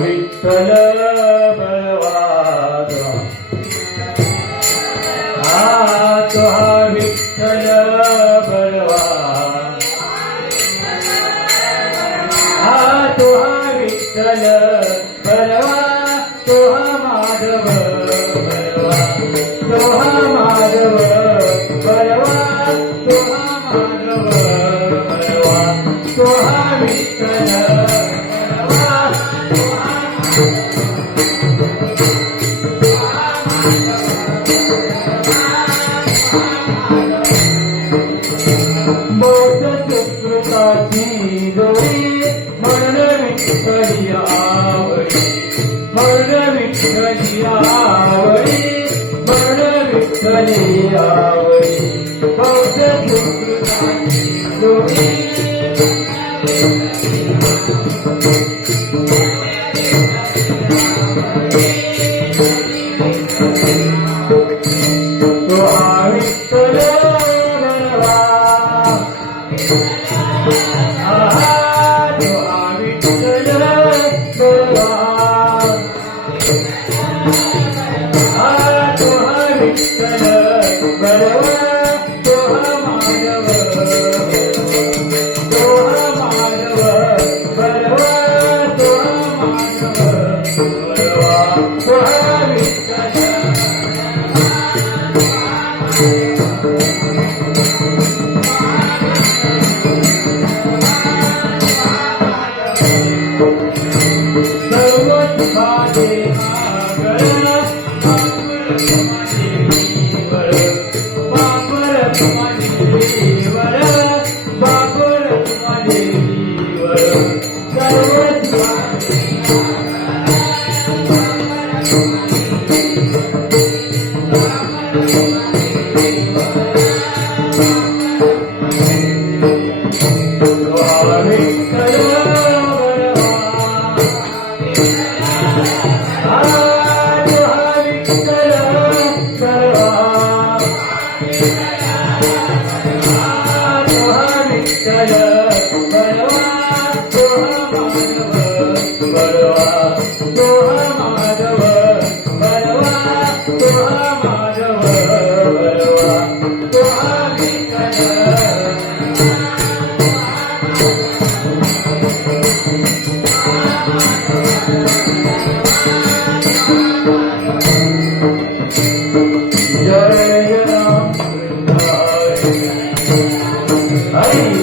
विठ्ठल बळवाद विठ्ठल बळवाद विठ्ठल बळवा माधव बळवा माधव बळवा माधव बळवा विठ्ठल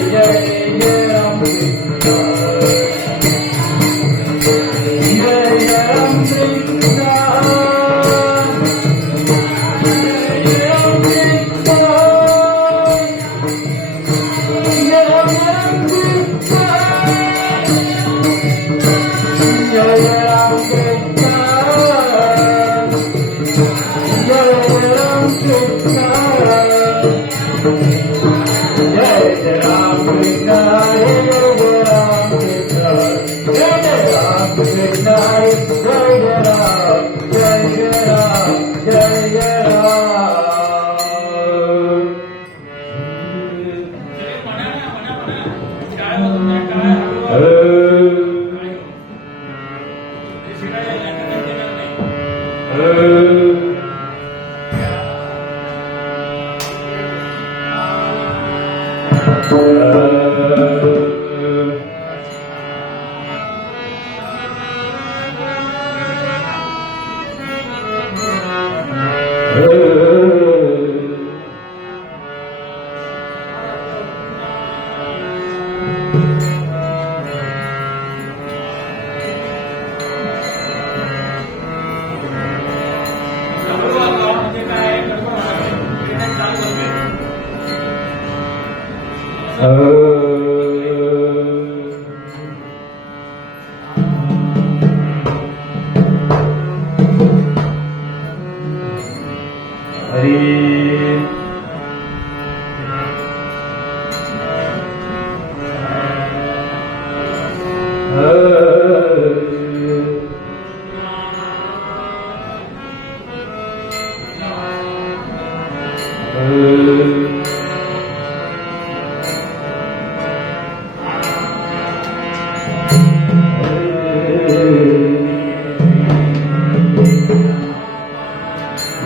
जय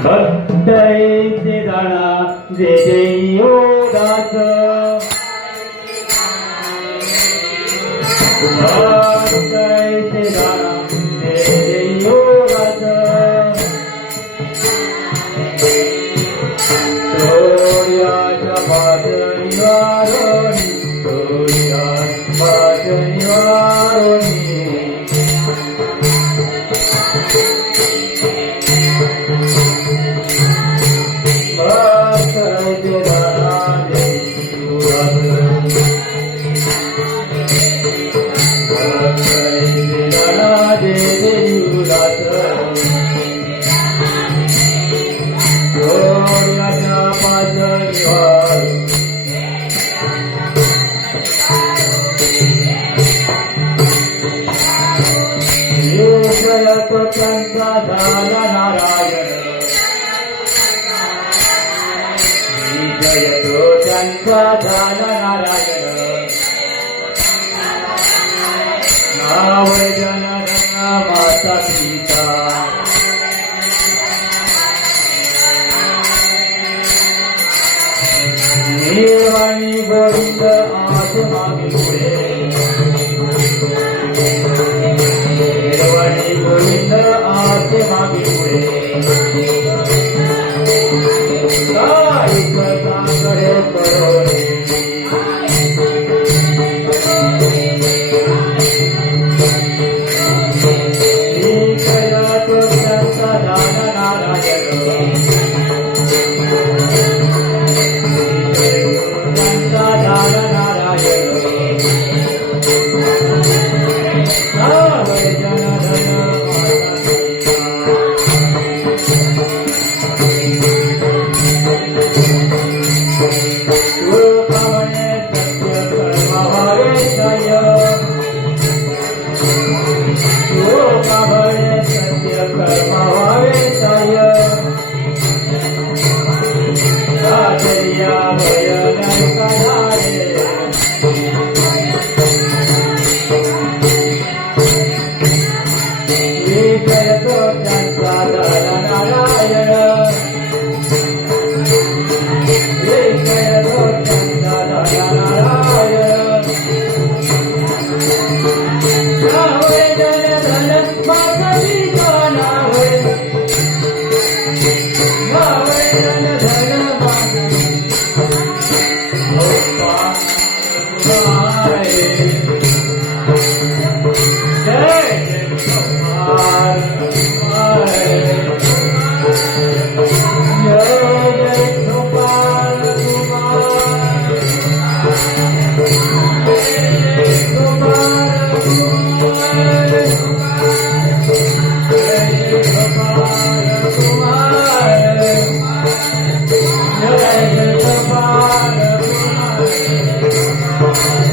भक्ताईचे दाणा जे जे योगाच भक्ताईचे दाणा जे जे योगाच सोर्याच्या पातळीवारोणी सोर्याच्या पातळीवारोणी त्यांचा झाला नारायण जयतो त्यांचा झाला नारायण नाव जनगण माता पिता देवानी गोविंद आज मागे पुढे देवानी गोविंद आज मागे पुढे करे करोने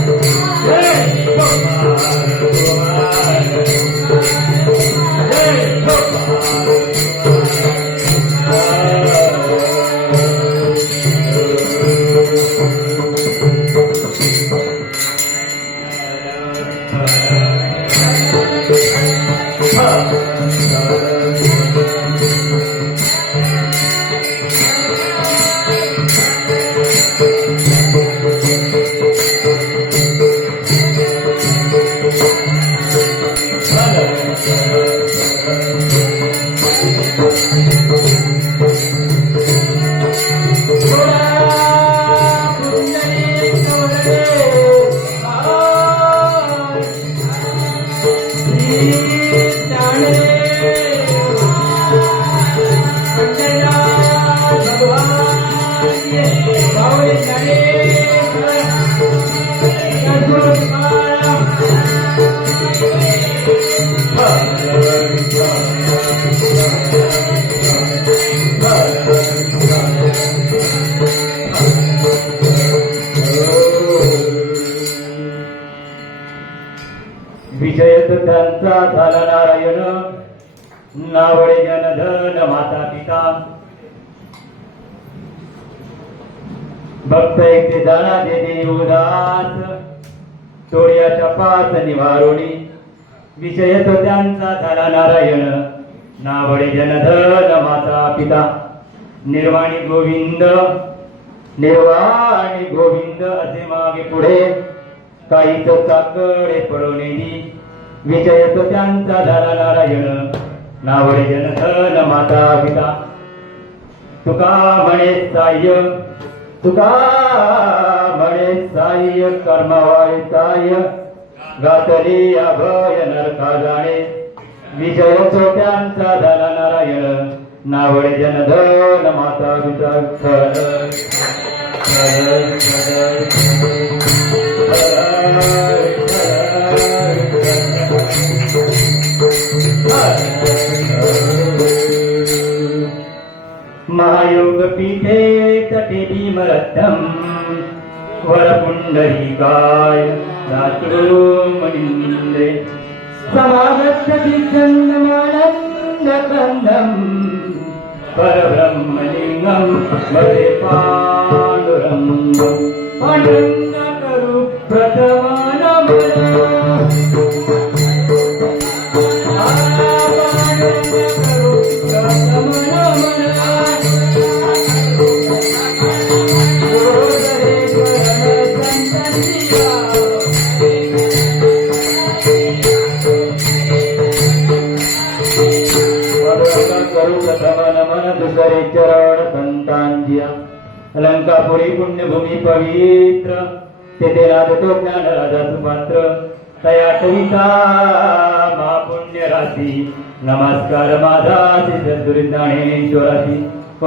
Thank you. विजयत त्यांचा झाला नारायण नावळे जनधन माता पिता भक्त एकटे जाणा दे उदास तोड्याच्या पाच निवारोणी विजयत त्यांचा झाला नारायण नावळे जनधन माता पिता निर्वाणी गोविंद असे मागे पुढे काहीच चाकडे पळवलेली विजयत त्यांचा झाला नारायण नावळे जनधन माता पिता तुका म्हणे साह्य कर्मवाय साह्य घातली अभय नरका जाणे विजयत त्यांचा झाला नारायण नावळे जनधन माता पिता महायोग पीठे तटे भीमरथम वरपुंडरीकाय दातुमनिंदे समागच्छति चन्दमानन्दकन्दं परब्रह्मलिङ्गं भजे पाण्डुरङ्गं पाण्डुरङ्गकरु दुसरे चरण संतांजिया अलंकापुरी पुण्यभूमी पवित्र तेथे राजतो ज्ञान राजा सुपात्र तया कविता महापुण्य राशी नमस्कार माझा सद्गुरु ज्ञानेश्वराशी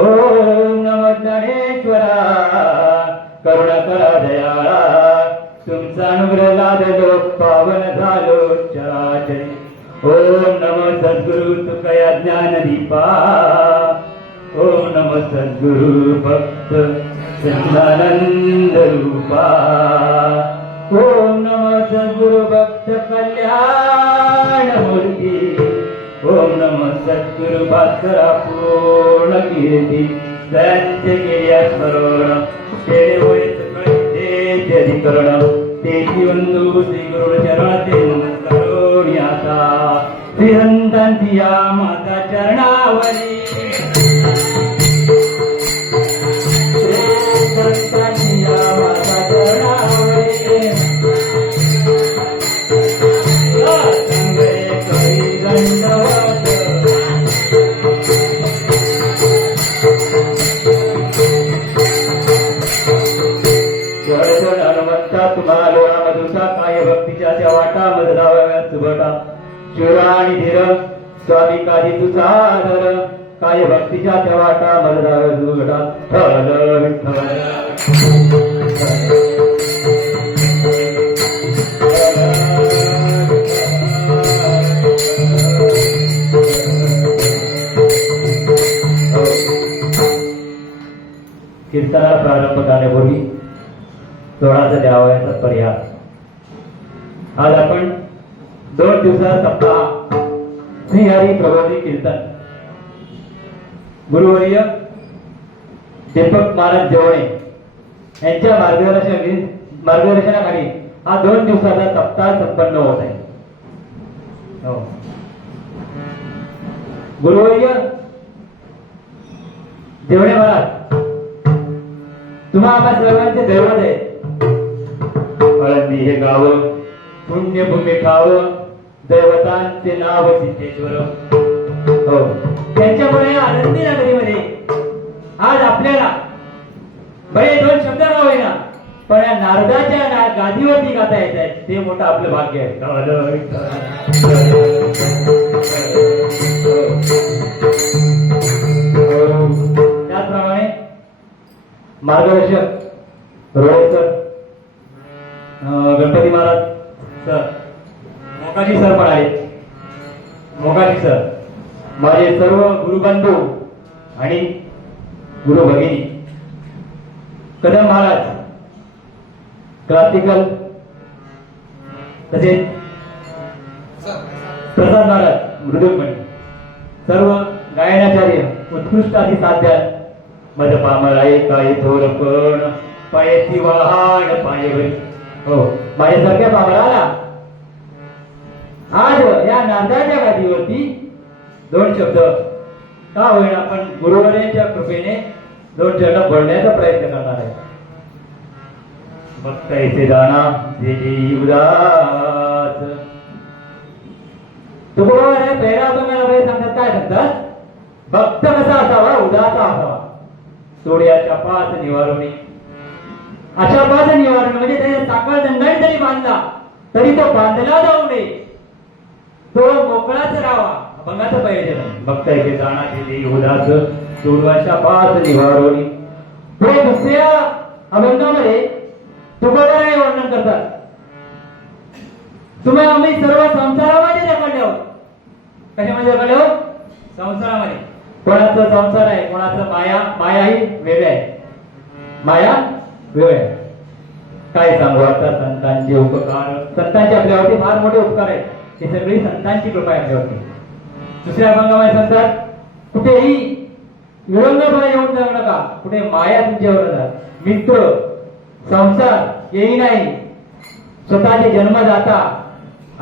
ओम नमः ज्ञानेश्वरा करुणा करा दयाळा तुमचा अनुग्रह लादलो पावन झालो चराचरी ओम नमः सद्गुरु तुकया ज्ञान दीपा ओम नमः सद्गुरु भक्त सच्चिदानंद रूपा ओम नमः सद्गुरु भक्त कल्याण मूर्ती ओम नमः सद्गुरु भास्करा पूर्ण कीर्ती दयांचे केल्या स्मरण केले होय सकळचे अधिकरण तेची बंधू श्री गुरु चरणाचे नमस्कारोनी आता श्रीहंतांची या माता चरणावरी श्रीहंतांची या माता चरणावरी दंडवत हनुमंता तुम्हाला रामदूता काय भक्तीच्या त्या वाटा मधराव्या सुभटा शिवरा आणि धीर स्वामी काधी तुझा आदर काय भक्तीच्या त्या वाटा मधराव्या सुभटा ठल विठ्ठल कीर्तनाला प्रारंभ करण्यापूर्वी थोडासा द्यावयाचा पर्याय आज आपण 2 दिवसाचा सप्ताह श्रीहरी प्रबोधी कीर्तन गुरुवर्य दीपक महाराज जवळे यांच्या मार्गदर्शनाखाली हा 2 दिवसाचा सप्ताह संपन्न होत आहे. हो. गुरुवर्य जेवढे महाराज तुम्हा आम्हा सर्वांचे दैवत आहे. आळंदी हे गाव पुण्यभूमी ठाव दैवतांचे नाव सिद्धेश्वर. हो, त्यांच्यामुळे आनंदी नगरीमध्ये आज आपल्याला बरे 2 शब्द का होईना पण या नारदाच्या गादीवरती गाता येत आहेत, ते मोठं आपलं भाग्य आहे. त्याचप्रमाणे मार्गदर्शक Role sir, Ganapati Maharaj sir, Mokaji sir पण आहेत. मोकाजी सर माझे सर्व गुरुबंधू आणि गुरु भगिनी. कदम महाराज क्लासिकल, तसेच प्रसाद महाराज मृदुलमणी, सर्व गायनाचार्य उत्कृष्ट अशी साध्या. मध पामराये काय थोरपण पायाची वाहाड पायवरी. हो, माझ्यासारख्या पामराला आज या नांदाच्या गादीवरती 2 शब्द का होईना पण गुरुवरांच्या कृपेने 2 शब्द बोलण्याचा प्रयत्न करणार आहे. भक्त ऐसे जाणा जे उदास. तुकोबाने पहिला अभंगाला सांगतात, काय सांगतात? भक्त कसा असावा? उदासा असावा. सोड्याच्या 5 निवारणी. अशा 5 निवारण म्हणजे त्याच्या साखळ दंडाने जरी बांधला तरी तो बांधला जाऊ नये, तो मोकळाच राहावा. अभंगाचं पाहिजे नाही. भक्त ऐसे जाणा जे उदास सोडवाच्या 5 निवारणी. पुढे दुसऱ्या अभंगामध्ये तुकोबाराय वर्णन करतात. तुम्ही आम्ही सर्व संसारामध्ये जगले आहोत. कशामध्ये जगले आहोत? संसारामध्ये. कोणाचं संसार आहे, कोणाचं माया. माया ही वेगळी आहे, माया वेगळी आहे. काय सांगू आता संतांचे उपकार. संतांचे आपल्यावरती फार मोठे उपकार आहेत. ही सगळी संतांची कृपा आहे आपल्यावरती. दुसऱ्या अभंगामध्ये सांगतात, कुठेही विरंगपणा येऊन जाऊ नका, कुठे माया तुमच्यावर नका. मित्र संसार येई नाही. स्वतःचे जन्मदाता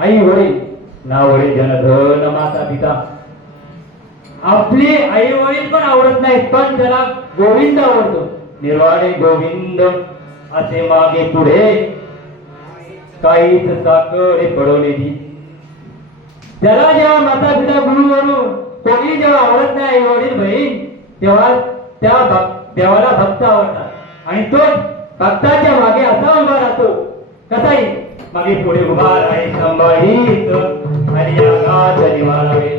आई वडील ना वडील जनधन माता पिता. आपले आई वडील पण आवडत नाहीत, पण त्याला गोविंद आवडतो. निर्वाणे गोविंद असे मागे पुढे काहीच साकडे पडवले दी. त्याला जेव्हा माता पिता गुरु वरून कोणी जेव्हा आवडत नाही आई वडील बहीण, तेव्हा त्या देवाला भक्त आवडतात आणि तो भक्ताच्या मागे असा उभा राहतो. कसाही मागे पुढे उभा राही संभाळीत आणि या गात निवारावे.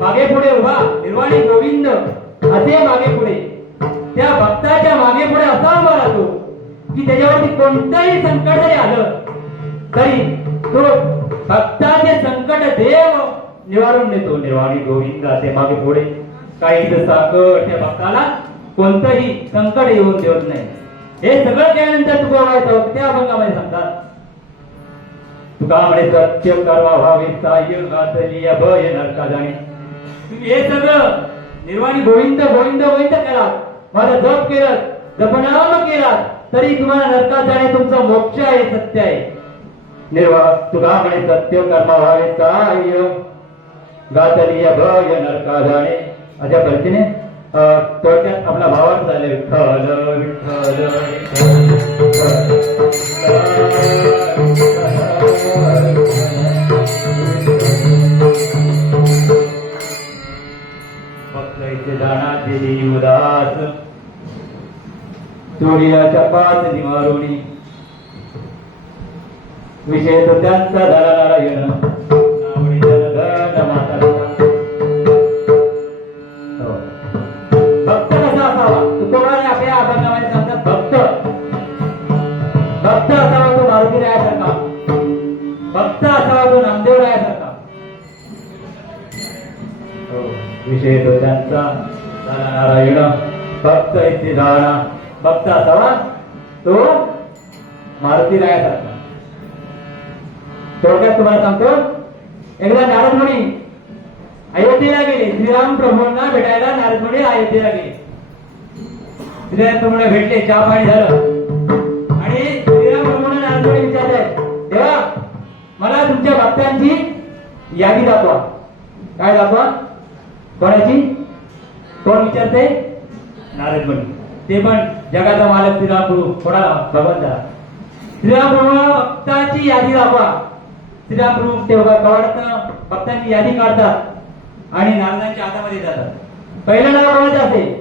मागे पुढे उभा निर्वाणी गोविंद असे मागे पुढे त्या भक्ताच्या मागे पुढे असा उभा राहतो की त्याच्यावरती कोणतंही संकट जरी आलं तरी तो भक्ताचे संकट देव निवारून देतो. निर्वाणी गोविंद असे मागे पुढे काहीच साकट त्या भक्ताला कोणतंही संकट येऊन देत नाही. हे सगळं केल्यानंतर तुका व्हायचं त्या अभंगामध्ये सांगतात. तुका म्हणे सत्य कर्मा व्हावे साह्य घातली अभय नरका जाणे. तुम्ही हे सगळं निर्वाणी गोविंद गोविंद गोविंद केला, माझा जप केलं, जपनाम केला तरी तुम्हाला नरकात जाणे तुमचा मोक्ष आहे, सत्य आहे. तुका म्हणे सत्य कर्मा व्हावे साह्य घातली अभय नरका जाणे. अशा पद्धतीने थोडक्यात आपला भावार्थ झाले. विठ्ठल विठ्ठल भक्त इथे जाणा दिली उदास सूर्याच्या 5 निवारोणी. विषय तो त्यांचा झाला नारायण नावडी जनधन माता पिता. भक्त कसा असावा? तुकोबाने आपल्या अभंगामध्ये सांगतात, भक्त भक्त असावा तो मारुती रायासारखा, भक्त असावा तो नामदेव रायासारखा. विषय तो त्यांचा झाला नारायण भक्त इथे जाणा. भक्त असावा तो मारुती रायासारखा. थोडक्यात तुम्हाला सांगतो, एकदा नारद मुनी अयोध्येला गेले. श्रीराम प्रभूंना भेटायला नारद मुनी अयोध्येला गेले. श्रीराम प्रभूंना भेटले, चहा पाणी झालं आणि यादी दाखवा. काय दाखवा? कोणाची? कोण विचारते? नारद मुनी. ते पण जगाचा मालक श्रीराम प्रभू. कोणाला? भगवंता. श्रीराम प्रभू भक्ताची यादी दाखवा. श्रीराम प्रभू तेव्हा कवाडातनं भक्तांची यादी काढतात आणि नारदांच्या हातामध्ये जातात. पहिलं नाव कोणाचं असेल?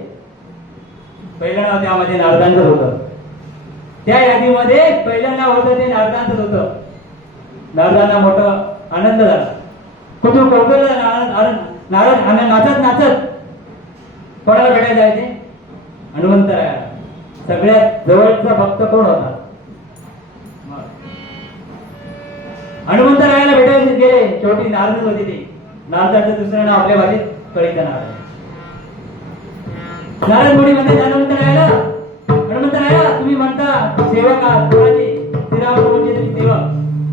पहिलं नाव त्यामध्ये नारदांचं होतं. त्या यादीमध्ये पहिलं नाव होतं ते नारदांचंच होतं. नारदांना मोठं आनंद झाला. कुठून कौतुक नारद नाचत नाचत कोणाला भेटायला जायचे? हनुमंतराया. सगळ्यात जवळचा भक्त कोण होता? हनुमंतरायाला भेटायला गेले. शेवटी नारदच होते ते. नारदाचं दुसरं नाव आपल्या भाषेत कळीचं नारद. नारद मुनी म्हणते हनुमंतरायाला, हनुमंतराया तुम्ही म्हणता सेवक आहात. कोणाचे? श्रीराम प्रभूंचे तुम्ही सेवक,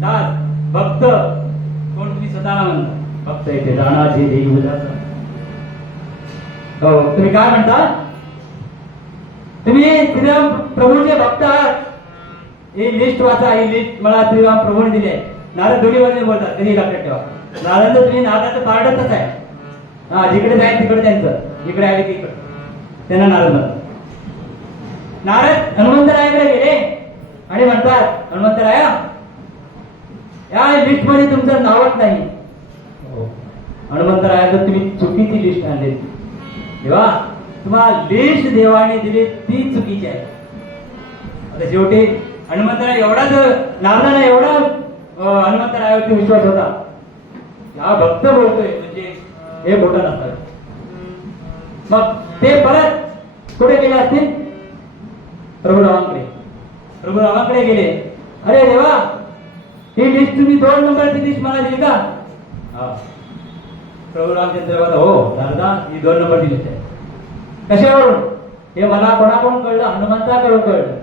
दास, भक्त. कोण तुम्ही स्वतःला म्हणता? भक्त येते राणाचे देव जाता. हो, तुम्ही काय म्हणता? तुम्ही श्रीराम प्रभूंचे भक्त आहात. ही लिस्ट वाचा. ही लिस्ट मला श्रीराम प्रभूंनी दिली आहे. नारद दोन्ही बाजूने बोलतात. कधी लक्षात ठेवा. नारद तुम्ही नारदाचं पारडतच आहे. हा, जिकडे जाईल तिकडे त्यांचं. इकडे आले की इकडे त्यांना नारद म्हणतात. नारद हनुमंतरायाकडे गेले आणि म्हणतात हनुमंतराया या लिस्ट मध्ये तुमचं नावच नाही. हनुमंतराया तुम्ही चुकीची लिस्ट आणली. देवा तुम्हाला लिस्ट देवाने दिली ती चुकीची आहे. आता शेवटी हनुमंतराय एवढाच नारदाला एवढा हनुमंतरायावरती विश्वास होता. हा भक्त बोलतोय म्हणजे हे मोठं नसतं. मग ते परत कुठे गेले असतील? प्रभुरावांकडे. प्रभुरावांकडे गेले. अरे देवा ही लिस्ट तुम्ही 2 नंबरची लिस्ट मला दिली का? प्रभू रामचंद्र हो नारदा ही 2 नंबरची लिस्ट आहे. कशावरून? हे मला कोणाकडून कळलं? हनुमंताकडून कळलं.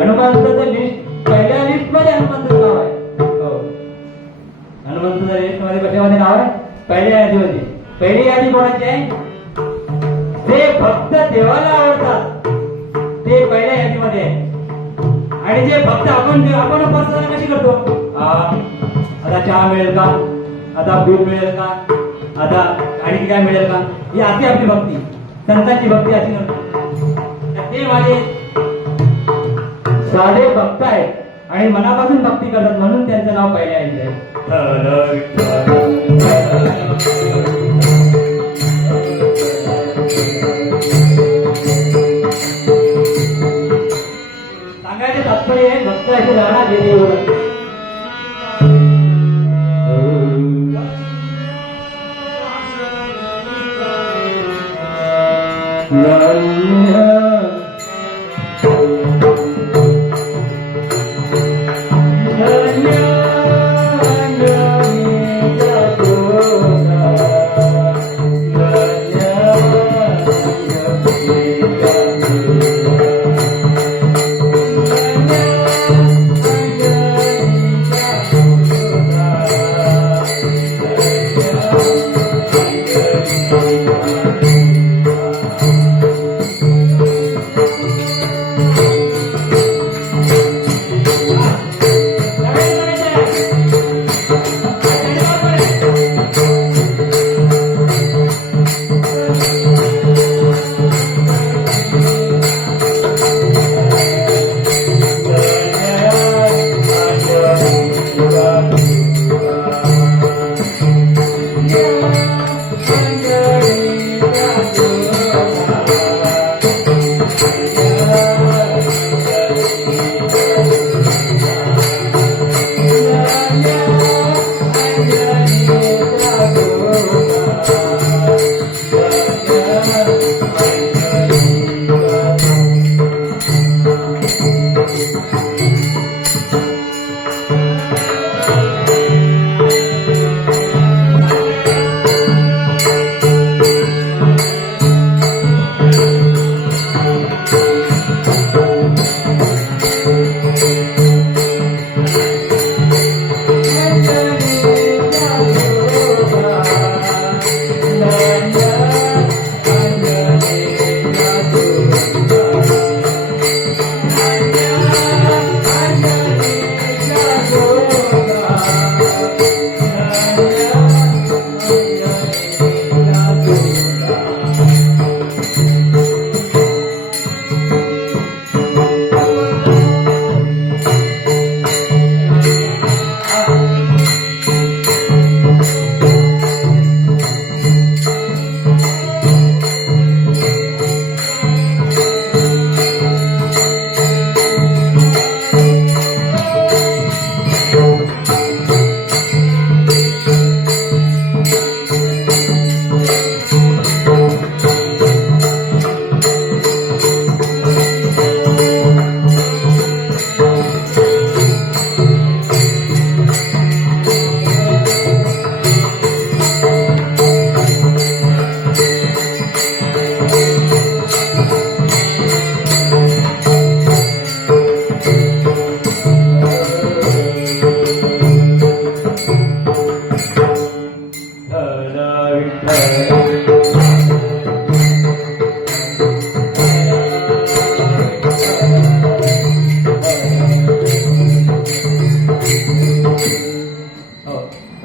हनुमंताचं लिस्ट पहिल्या लिस्ट मध्ये हनुमंताचं नाव आहे. हो, हनुमंताच्या लिस्ट मध्ये कशामध्ये नाव आहे? पहिल्या यादीमध्ये. पहिली यादी कोणाची आहे? जे भक्त देवाला आवडतात ते पहिल्या यादीमध्ये आहे. आणि जे भक्त आपण उपासना कशी करतो? आता चहा मिळेल का? आता दूध मिळेल का? आता आणि काय मिळेल का? ही अशी आपली भक्ती. संतांची भक्ती अशी नसते. ते माझे साधे भक्त आहेत आणि मनापासून भक्ती करतात म्हणून त्यांचं नाव पहिल्या यादीत आहे. सांगायचे तात्पर्य आहे भक्त असे राहणार जे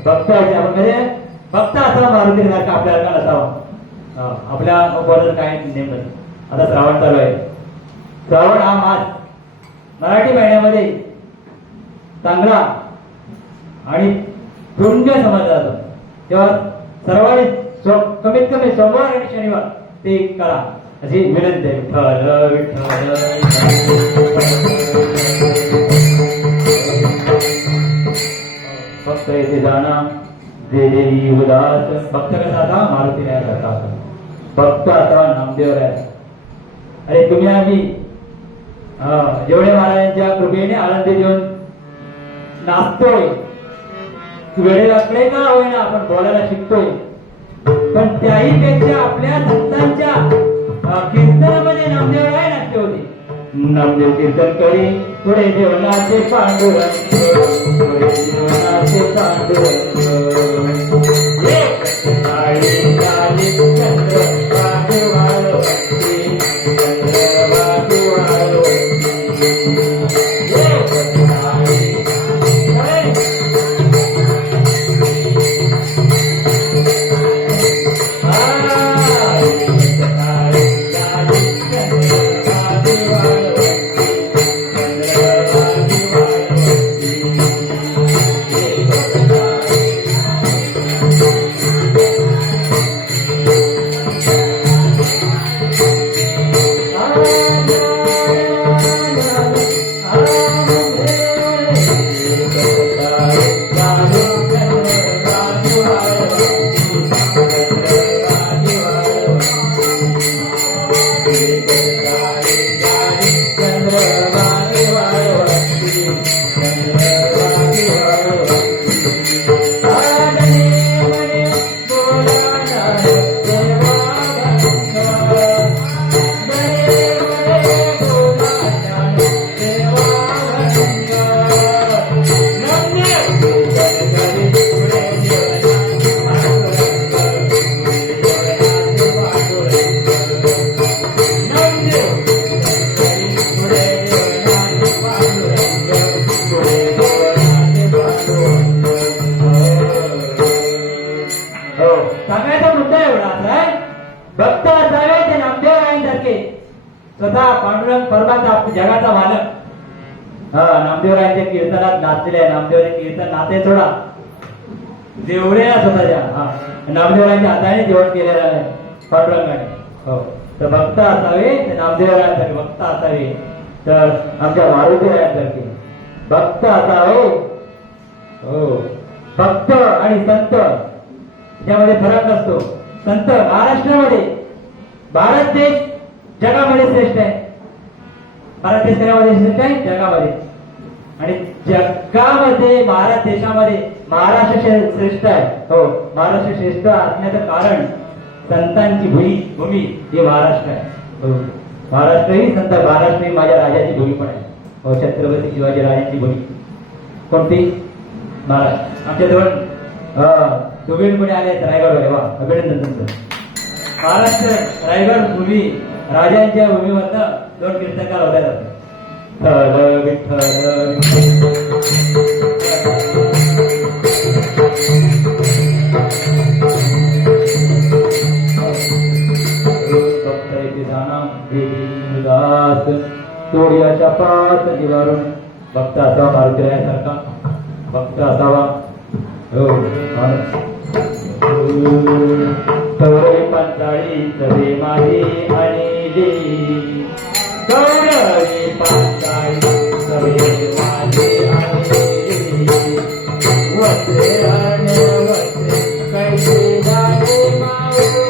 भक्ताचे आपण म्हणजे भक्त असावा मारुती सारखा आपल्याला नसावा. आपल्या बोलायचं काय नेम नाही. आता श्रावण चालू आहे. श्रावण हा मास मराठी महिन्यामध्ये चांगला आणि पुण्य समजला जातो. तेव्हा सर्वांनी कमीत कमी सोमवार आणि शनिवार ते करा अशी विनंती आहे. विठ्ठल भक्त येथे जाणा जे देवी उदास. भक्त कसा आता मारुती रायासारखा भक्त असावा नामदेव राय. अरे तुम्ही आम्ही जेवढे महाराजांच्या कृपेने आनंदी देऊन नाचतोय. वेळेलाकडे का होईना आपण बोलायला शिकतोय. पण त्याही पेक्षा आपल्या संतांच्या कीर्तनामध्ये नामदेव राय नाट्य होते. नामदेव कीर्तन करी पुढे जेवणाचे पांडुरंग पुढे जेवणाचे पांडुरंग स्वतः पांडुरंग परमात्मा जगाचा मालक. नामदेवरायांच्या कीर्तनात नाचलेले आहे. नामदेवराय कीर्तन नाचे थोडा देवळेला स्वतःच्या नामदेवरायांच्या हाताने जेवण केलेलं आहे पांडुरंगाने. हो तर भक्त असावे तर नामदेवरायांसारखे भक्त असावे तर आमच्या मारुतीरायांसारखे भक्त असावे. हो भक्त आणि संत त्यामध्ये फरक नसतो. संत महाराष्ट्रामध्ये भारत देश जगामध्ये श्रेष्ठ आहे. भारत देश जगामध्ये श्रेष्ठ आहे जगामध्ये. आणि जगामध्ये भारत देशामध्ये महाराष्ट्र श्रेष्ठ आहे. हो महाराष्ट्र श्रेष्ठ असण्याचं कारण संतांची भूमी ही महाराष्ट्र आहे. हो महाराष्ट्र ही संत महाराष्ट्र ही माझ्या राजाची भूमी पण आहे. हो छत्रपती शिवाजी राजांची भूमी कोणती महाराष्ट्र. आमच्या जवळ दोघे कोणी आले रायगडवर. वा अभिनंदन तुमचं. महाराष्ट्र रायगड भूमी राजांच्या भूमीवरनं दोन कीर्तनकार होत्या जातात. तोडी अशा पाच निवारून भक्त असावा मारुतीरायासारखा भक्त असावा. हो गौरवी पांचाळी सवे माझी आणि देवी. गौरवी पांचाळी सवे माझी आणि देवी. वसे आणि वसे कैसे झाले माऊली.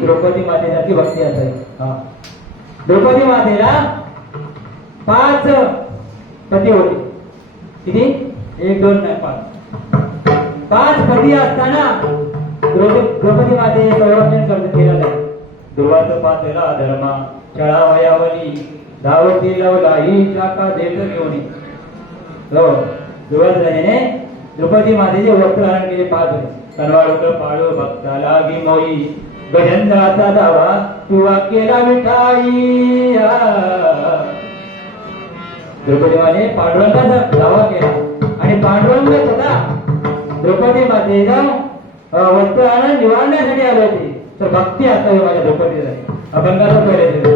द्रौपदी मातेसारखी भक्ती असावी. द्रौपदी मातेला 5 पती होते. किती? 1 2 नाही 5 पती असताना द्रौपदी माते संरक्षण केलं नाही. ध्रुवाचं पातेला धर्मा छळा वयावली धावती लवलाई चाका देत घेऊन हो ध्रुवाने द्रौपदी मातेचे वस्त्र धारण केले 5 तलवार पाळू भक्ता लागी मोई गजंद्राचा दावा तुवा केला मिठाई. द्रौपदी माने पांडुरंगाचा दावा केला आणि पांडुरंग स्वतः द्रौपदी मातेला वस्त्र आणून निवारण्यासाठी आले होते. तर भक्ती असावी माझ्या द्रौपदीला अभंगाला पहिले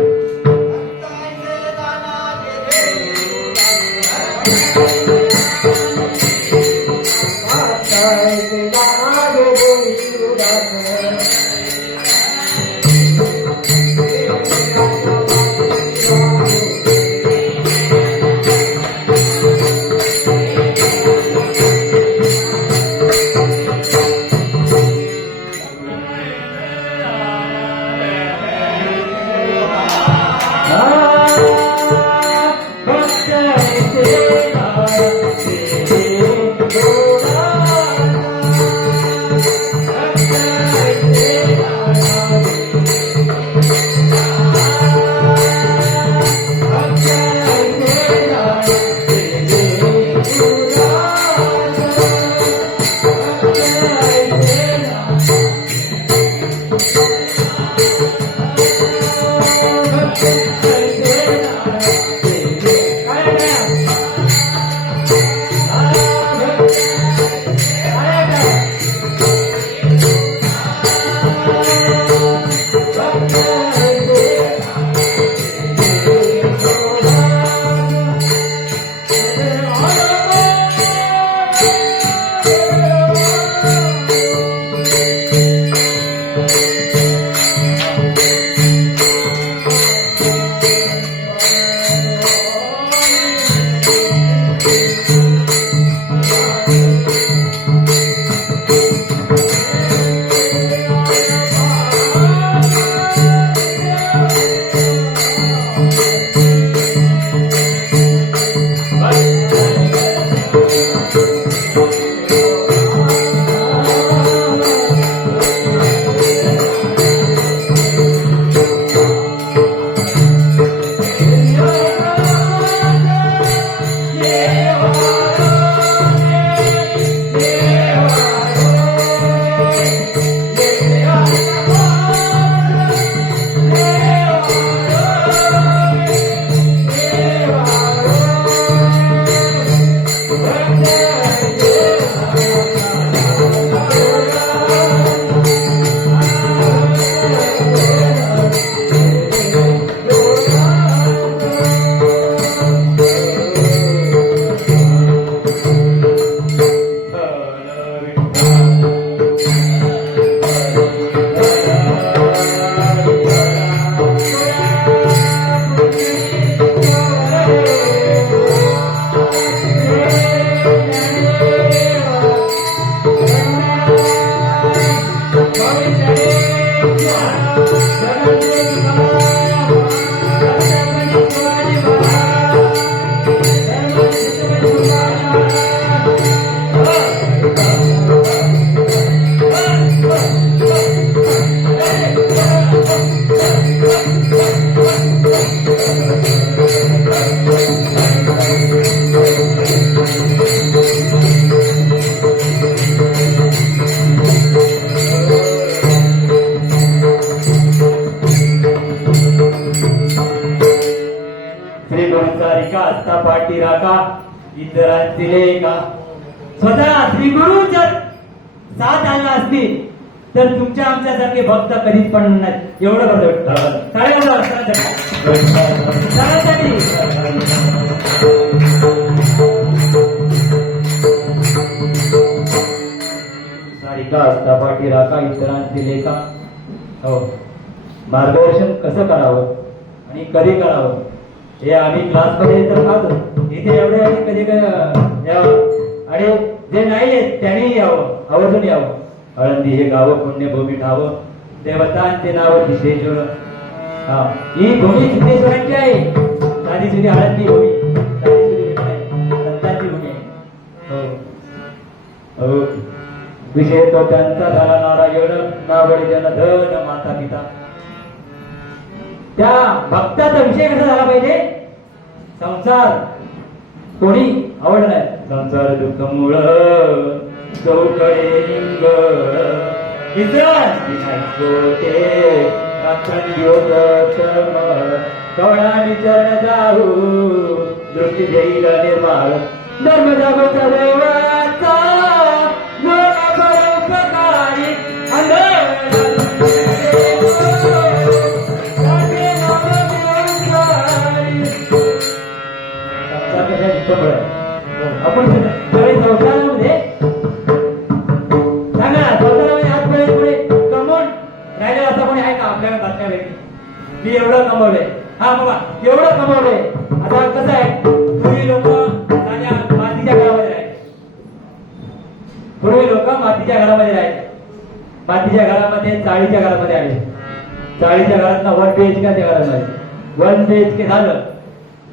स्वतः श्री गुरु जर साथ आला असतील तर तुमच्या आमच्यासारखे भक्त कधीच पण नाही. एवढं करतो सारिका असता पाठी राखा इतरांची लेखा. हो मार्गदर्शन कसं करावं आणि कधी करावं हे आम्ही क्लासमध्ये तर पाहतो. इथे एवढे आणि कधी यावं आणि जे नाही आहेत त्यांनी यावं, आवर्जून यावं. आळंदी हे गावं पुण्यभूमी ठावं देवतांचे नाव सिद्धेश्वर. हा ही भूमी सिद्धेश्वरांची आहे. साधी सुधी आळंदी भूमी, साधी सुधी भूमी नाही. विषय तो त्यांचा झाला नारायण नावडी जन धन माता पिता. त्या भक्ताचा विषय कसा झाला पाहिजे? संसार कोणी आवडला नाही. संसार दुःख मूळ चौकडे लिंग कवळानी चरण जाऊ दृष्टी देईल निर्माळ धर्म जागोचा देवाचा लोक परोपकारी आपण सगळे संसारामध्ये सांगा संसारामध्ये आजपर्यंत पुढे कमवून राहिलेला असा कोणी आहे का आपल्या बातम्यापैकी? मी एवढं कमवलंय, हा बाबा एवढं कमवलंय. आता कसं आहे, पूर्वी लोक मातीच्या घरामध्ये राहिले. पूर्वी लोक मातीच्या घरामध्ये राहिले. मातीच्या घरामध्ये चाळीच्या घरामध्ये आले. चाळीच्या घरात 1 BHK त्या घरामध्ये 1 BHK झालं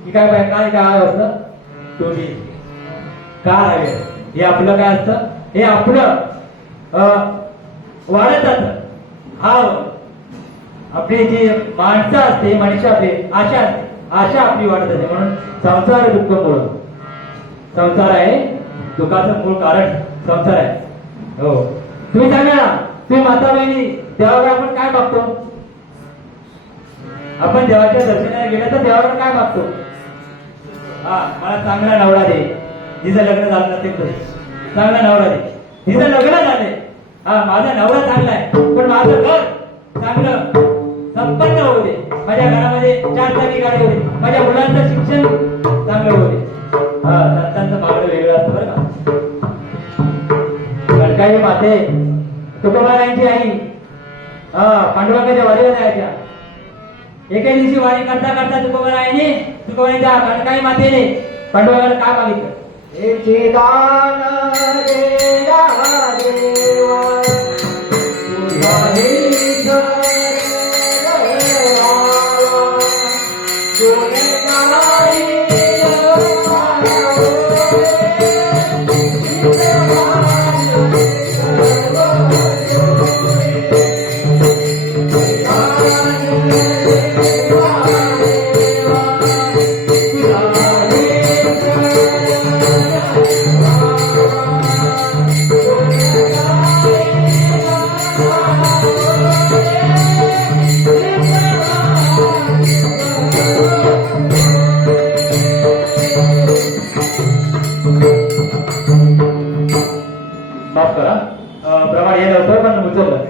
की काय काय काय असतं? 2 BHK कार आहे. हे आपलं काय असतं? हे आपलं वाढत जात. हा आपली जी माणसं असते, मनुष्य आपली आशा असते, आशा आपली वाढत असते. म्हणून संसार दुःख मूळ. संसार आहे दुःखाचं मूळ कारण संसार आहे. हो, तुम्ही सांगा ना, तुम्ही माता बहिणी देवाकडे आपण काय मागतो? आपण देवाच्या दर्शनाला गेलं तर देवाकडे काय मागतो? हा, मला चांगला नवरा दे. जिचं लग्न झालं नसेल तरी चांगला नवरा दे. जिचं लग्न झालंय, हा माझा नवरा चांगला आहे, पण माझं घर चांगलं संपन्न होऊ दे. माझ्या घरामध्ये 4 चाकी गाडी होऊ दे. माझ्या मुलांचं शिक्षण चांगलं होऊ दे. हा, संतांचं मागणं वेगळं असतं बरं का. कणकाई माते तुकोबारायांची आई पांडुरंगाच्या वारीला जायच्या. एके दिवशी वारी करता करता तुकोबारायांच्या कणकाई मातेने पांडुरंगाला काय मागितलं? याचे दान देया देवा तुझा हे माफ करा, प्रमाण हे नव्हतं पण उचललं.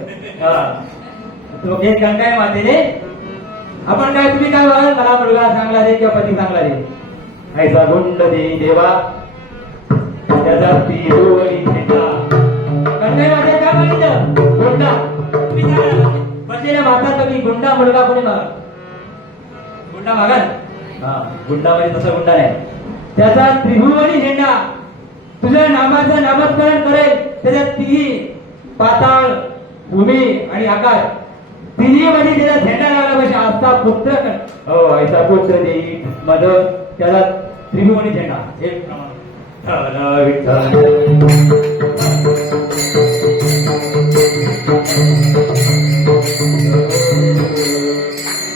तो घेत गंगाय मातेने आपण काय, तुम्ही काय बघा, मला मुलगा चांगला दे किंवा पती चांगला दे. ऐसा गुंड दे देवा त्याचा ती डोळी घेता. गंगाई माते काय मागितलं? गुंडा. तुम्ही सांगा बसलेल्या माता तुम्ही गुंडा मुलगा कोणी मागा? गुंडा मागाल? हा, गुंडा म्हणजे तसा गुंडा नाही. त्याचा त्रिभुवनी झेंडा तुझ्या नामाचं नामस्मरण करेल. त्याच्यात तिन्ही पाताळ, भूमी आणि आकाश तिन्ही मध्ये त्याला झेंडा लागला पाहिजे. आस्था पुत्र हो ऐसा पुत्र देई मद त्याला त्रिभुवनी झेंडा. एक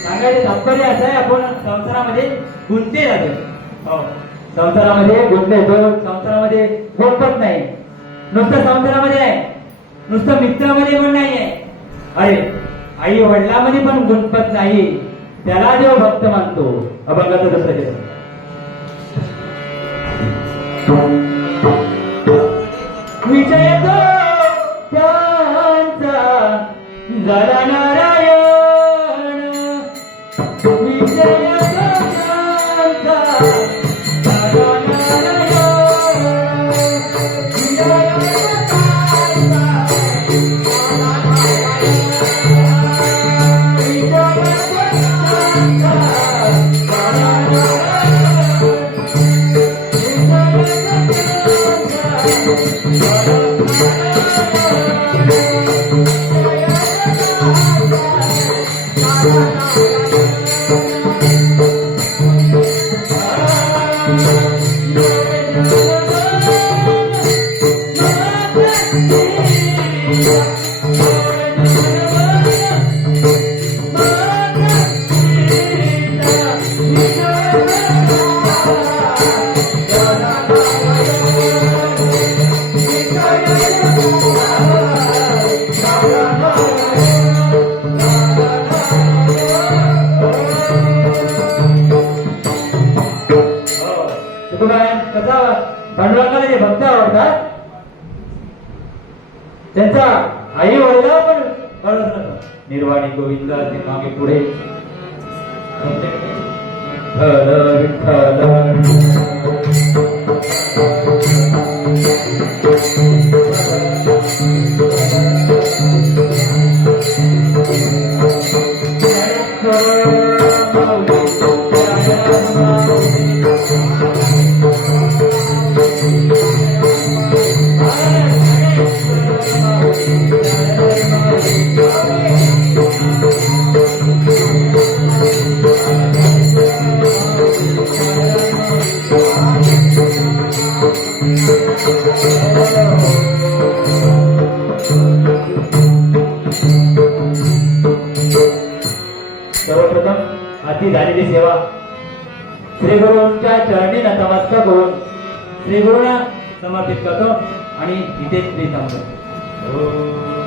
सांगायचं तात्पर्य असं आहे, आपण संसारामध्ये गुंतले जातो. संसारामध्ये गुंतले तो संसारामध्ये गोपत नाही. नुसतं संसारामध्ये आहे, नुसतं मित्रामध्ये पण नाही आहे. अरे आई वडिलांमध्ये पण गुंतपत नाही. त्याला देव भक्त मानतो. अभंगाचं दुसरं केलं विषय तो त्यांचा जरा नारायण. विषय तो त्यांचा Thank you. पांडुरंगाला जे भक्त आवडतात त्यांचा आई वडिला पण कळत नसतं. निर्वाणी गोविंदा ते मागे पुढे विठ्ठल सर्वप्रथम हाती झालेली सेवा श्री गुरूंच्या चरणी नतमस्तक होऊन श्री गुरूंना समर्पित करतो आणि इथे श्री थांबतो.